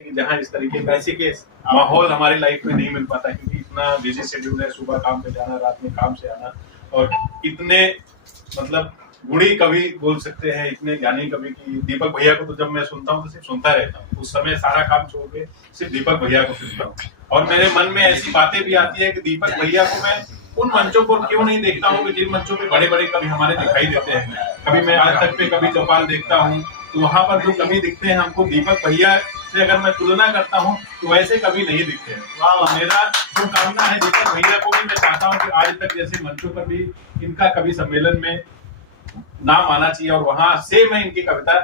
जहाँ इस तरीके का ऐसे के माहौल हमारी लाइफ में नहीं मिल पाता, क्योंकि इतना बिजी शेड्यूल है, सुबह काम पे जाना, रात में काम से आना, और इतने मतलब गुणी कवि बोल सकते हैं, इतने ज्ञानी कवि की दीपक भैया को तो जब मैं सुनता हूँ तो सिर्फ सुनता रहता हूँ। उस समय सारा काम छोड़ के सिर्फ दीपक भैया को सुनता हूँ, और मेरे मन में ऐसी बातें भी आती है कि दीपक भैया को मैं उन मंचों पर क्यों नहीं देखता हूँ कि जिन मंचों पे बड़े बड़े कवि हमारे दिखाई देते हैं। कभी मैं आज तक पे कवि चौपाल देखता हूँ तो वहां पर जो कवि दिखते हैं हमको दीपक भैया से अगर मैं तुलना करता हूँ तो वैसे कभी नहीं दिखते हैं। तो मेरा शुभकामना है दीपक भैया को भी, मैं चाहता हूँ कि आज तक जैसे मंचों पर भी इनका कवि सम्मेलन में नाम आना चाहिए, और वहां से मैं इनकी कविता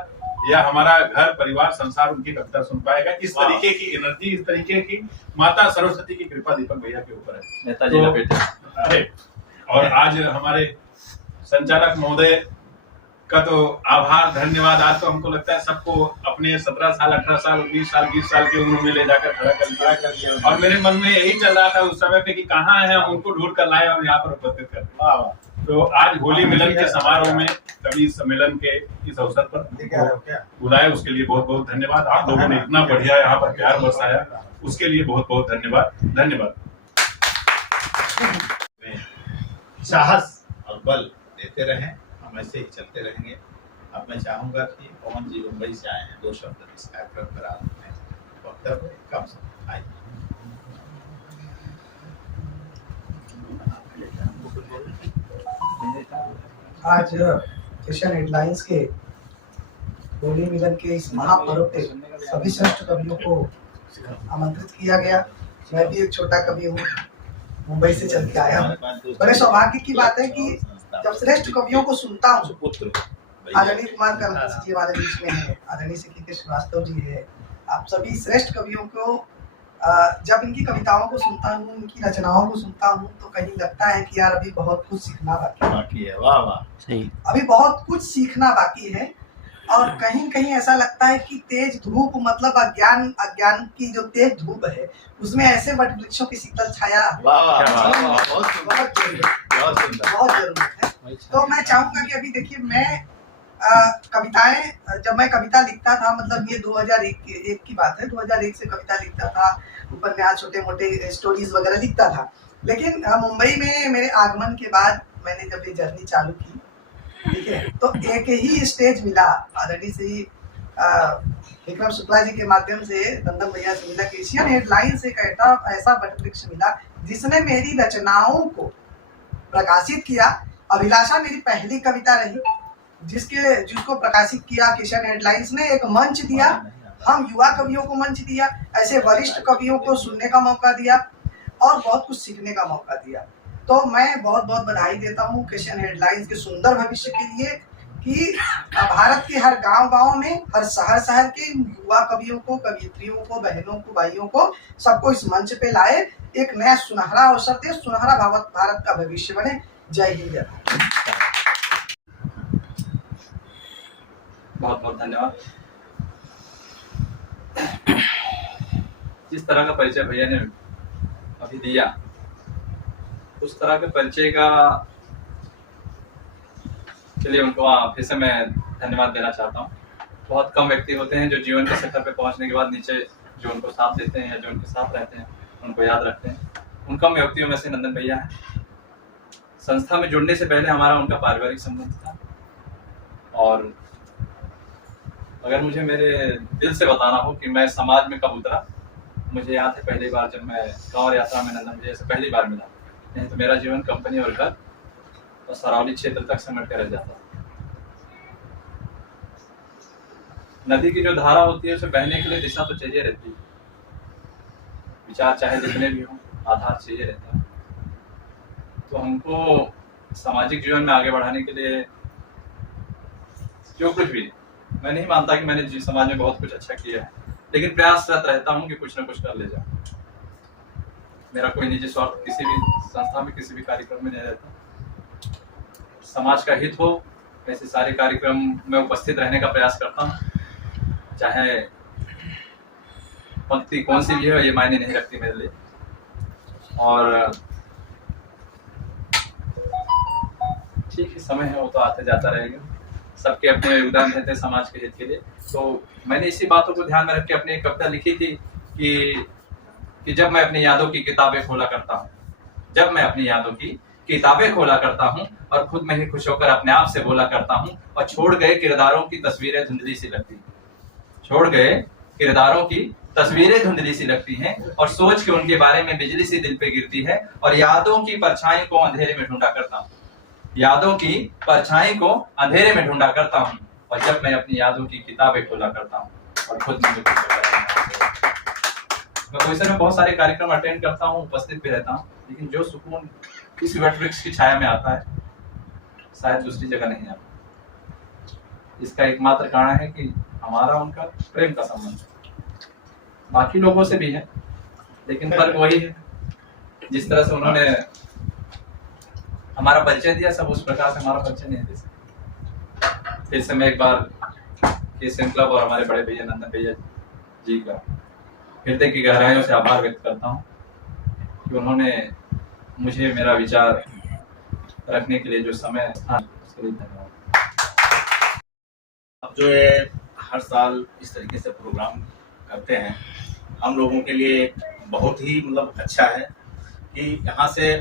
या हमारा घर परिवार संसार उनकी कविता सुन पाएगा। इस तरीके की एनर्जी, इस तरीके की माता सरस्वती की कृपा दीपक भैया के ऊपर है। नेताजी तो, बेटे। अरे और आज हमारे संचालक महोदय का तो आभार, धन्यवाद। आज तो हमको लगता है सबको अपने 17 साल, 18 साल, 19 साल, 20 साल की उम्र में ले जाकर खड़ा कर दिया, और मेरे मन में यही चल रहा था उस समय पे कि कहाँ है, हम उनको ढूंढ कर लाए और यहाँ पर उपस्थित कर। तो आज होली मिलन के समारोह में कवि सम्मेलन के इस अवसर पर बुलाए, उसके लिए बहुत बहुत धन्यवाद। आप लोगों ने इतना बढ़िया यहाँ पर प्यार बरसाया, उसके लिए बहुत बहुत धन्यवाद। धन्यवाद। साहस और बल देते रहें, हम ऐसे ही चलते रहेंगे। अब मैं चाहूंगा कि पवन जी मुंबई से आए हैं, 2 शब्द इस कार्यक्रम पर आपने वक्तव्य कम से आए। आज एशियन हेडलाइंस के होली मिलन के इस महापर्व पे सभी श्रेष्ठ कवियों को आमंत्रित किया गया। मैं भी एक छोटा कवि हूँ, मुंबई से चल के आया हूँ। बड़े सौभाग्य की बात है कि जब श्रेष्ठ कवियों को सुनता हूँ, आदरणीय कुमार करमचंद जी हमारे बीच में है, आदरणीय के श्रीवास्तव जी है, आप सभी श्रेष्ठ कवियों को जब इनकी कविताओं को सुनता हूँ, इनकी रचनाओं को सुनता हूँ, तो कहीं लगता है कि यार अभी बहुत कुछ सीखना बाकी है। वाह वाह, सही। अभी बहुत कुछ सीखना बाकी है, और कहीं कहीं ऐसा लगता है कि तेज धूप मतलब अज्ञान की जो तेज धूप है, उसमें ऐसे वट वृक्षों की शीतल छाया बहुत जरूरत है। तो मैं चाहूंगा कि अभी देखिए, मैं कविताएं, जब मैं कविता लिखता था, मतलब ये 2001 की बात है, 2001 से कविता लिखता था, उपन्यास, छोटे मोटे स्टोरीज वगैरह लिखता था। लेकिन मुंबई में मेरे आगमन के बाद मैंने जब ये जर्नी चालू की, ठीक है, तो एक ही स्टेज मिला, आदरणीय श्री विक्रम शुक्ला जी के माध्यम से, दंदन भैया से मिला, कि एशियन हेडलाइन से ऐसा वटवृक्ष मिला जिसने मेरी रचनाओं को प्रकाशित किया। अभिलाषा मेरी पहली कविता रही जिसको प्रकाशित किया एशियन हेडलाइंस ने, एक मंच दिया, हम युवा कवियों को मंच दिया, ऐसे वरिष्ठ कवियों को सुनने का मौका दिया और बहुत कुछ सीखने का मौका दिया। तो मैं बहुत बहुत बधाई देता हूँ एशियन हेडलाइंस के सुंदर भविष्य के लिए, कि भारत के हर गांव में, हर शहर के युवा कवियों को, कवियत्रियों को, बहनों को, भाइयों को, सबको इस मंच पे लाए, एक नया सुनहरा अवसर दे, सुनहरा भारत का भविष्य बने। जय हिंद, जय भारत। बहुत बहुत धन्यवाद। जिस तरह का परिचय भैया ने अभी दिया, उस तरह के परिचय का चलिए उनको फिर से मैं धन्यवाद देना चाहता हूँ। बहुत कम व्यक्ति होते हैं जो जीवन के शिखर पे पहुंचने के बाद नीचे जो उनको साथ देते हैं या जो उनके साथ रहते हैं उनको याद रखते हैं। उन कम व्यक्तियों में से नंदन भैया हैं। संस्था में जुड़ने से पहले हमारा उनका पारिवारिक संबंध था, और अगर मुझे मेरे दिल से बताना हो कि मैं समाज में कब उतरा, मुझे याद है पहली बार जब मैं कांवड़ यात्रा में नंदन भैया से पहली बार मिला। नहीं तो मेरा जीवन कंपनी और घर और सरावली क्षेत्र तक सिमट कर रह जाता। नदी की जो धारा होती है उसे बहने के लिए दिशा तो चाहिए रहती है, विचार चाहे जितने भी हों, आधार चाहिए रहता है। तो हमको सामाजिक जीवन में आगे बढ़ाने के लिए जो कुछ भी, मैं नहीं मानता कि मैंने समाज में बहुत कुछ अच्छा किया है, लेकिन प्रयासरत रहता हूँ कि कुछ ना कुछ कर ले जाऊँ। मेरा कोई निजी स्वार्थ किसी भी संस्था में, किसी भी कार्यक्रम में नहीं रहता। समाज का हित हो ऐसे सारे कार्यक्रम में उपस्थित रहने का प्रयास करता हूँ, चाहे पंक्ति कौन सी भी है ये मायने नहीं रखती मेरे लिए। और ठीक है, समय है वो तो आते जाता रहेगा। सबके अपने योगदान देते हैं समाज के हित के लिए। तो मैंने इसी बातों को ध्यान में रख के अपनी एक कविता लिखी थी कि जब मैं अपनी यादों की किताबें खोला करता हूँ, जब मैं अपनी यादों की किताबें खोला करता हूँ और खुद में ही खुश होकर अपने आप से बोला करता हूँ, और छोड़ गए किरदारों की तस्वीरें धुंधली सी लगती हैं, छोड़ गए किरदारों की तस्वीरें धुंधली सी लगती हैं, और सोच के उनके बारे में बिजली सी दिल पे गिरती है, और यादों की परछाई को अंधेरे में ढूंढा करता हूँ, यादों की परछाई को अंधेरे में ढूंढा करता हूँ, और जब मैं अपनी यादों की किताबें खोला करता हूँ और खुद में खुश होकर मैं वैसे में बहुत सारे कार्यक्रम अटेंड करता हूँ, उपस्थित भी रहता हूँ, लेकिन जो सुकून इस वट वृक्ष की छाया में आता है शायद दूसरी जगह नहीं आता। इसका एकमात्र कारण है कि हमारा उनका प्रेम का संबंध है, बाकी लोगों से भी है, लेकिन फर्क वही है जिस तरह से उन्होंने हमारा परिचय दिया, सब उस प्रकार से हमारा परिचय नहीं दे सकते। फिर से मैं एक बार KCM क्लब और हमारे बड़े भैया नंदन भैया जी का हृदय की गहराइयों से आभार व्यक्त करता हूँ कि उन्होंने मुझे मेरा विचार रखने के लिए जो समय था उसके लिए धन्यवाद। अब जो है हर साल इस तरीके से प्रोग्राम करते हैं, हम लोगों के लिए बहुत ही मतलब अच्छा है कि यहाँ से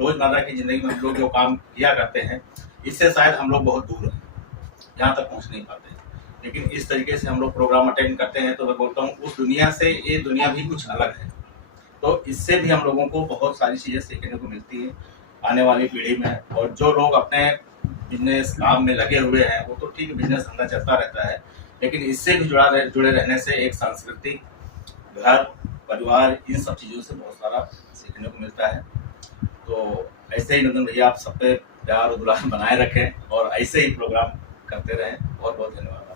रोजमर्रा की जिंदगी में हम लोग जो काम किया करते हैं इससे शायद हम लोग बहुत दूर हैं, यहाँ तक पहुँच नहीं पाते, लेकिन इस तरीके से हम लोग प्रोग्राम अटेंड करते हैं तो मैं बोलता हूँ उस दुनिया से ये दुनिया भी कुछ अलग है। तो इससे भी हम लोगों को बहुत सारी चीज़ें सीखने को मिलती है आने वाली पीढ़ी में। और जो लोग अपने बिजनेस काम में लगे हुए हैं वो तो ठीक है, बिजनेस धंधा चलता रहता है, लेकिन इससे भी जुड़े रहने से एक सांस्कृतिक घर परिवार इन सब चीज़ों से बहुत सारा सीखने को मिलता है। तो ऐसे ही नंदन भैया आप सब पे प्यार और दुलार बनाए रखें और ऐसे ही प्रोग्राम करते रहें। बहुत बहुत धन्यवाद।